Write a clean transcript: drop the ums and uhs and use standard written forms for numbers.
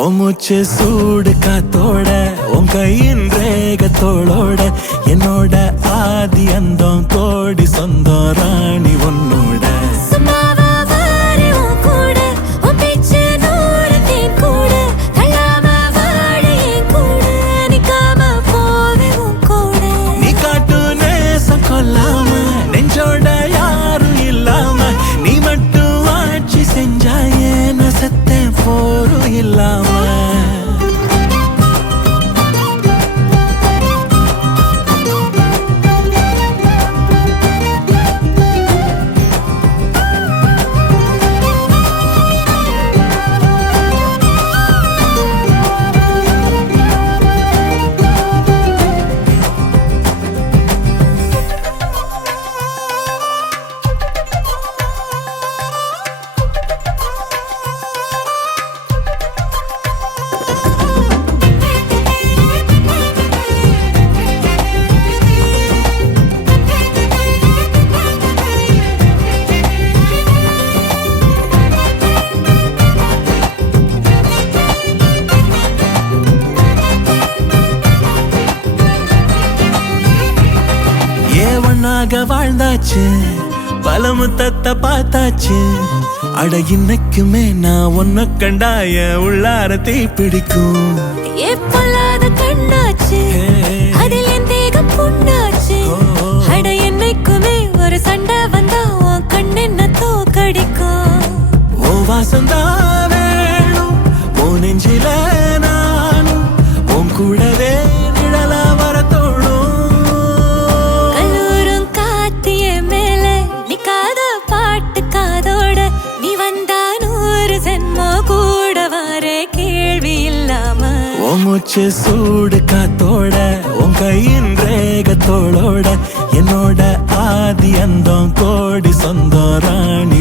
மூச்சு சூடு காத்தோட உன் கையின் ரேகத்தோளோட என்னோட ஆதி அந்தம் கோடி சொந்தம் ராணி உன்னோட நீ காட்டு நேசம் கொல்லாம நெஞ்சோட யாரும் இல்லாம நீ மட்டும் ஆட்சி செஞ்சாயே நான் செத்தேன் போரும் இல்லாம வாழ்ந்தாச்சு பல முத்தத்தை பார்த்தாச்சு அட இன்னைக்குமே நான் உன்ன கண்டாய உள்ளார தீ பிடிக்கும் கண்ணாச்சு அதில் என் தேகம் புண்ணாச்சு அட என்னைக்குமே ஒரு சண்டை வந்தா உன் கண் என்ன தோக்கடிக்கும் ஓ வாசந்தான் வேணும் ஓ நெஞ்சில நானும் உன் கூடவே நிழலா வர தோணும் மூச்சு சூடு காத்தோட உன் கையின் ரேகத்தோளோட என்னோட ஆதி அந்தம் கோடி சொந்தம் ராணி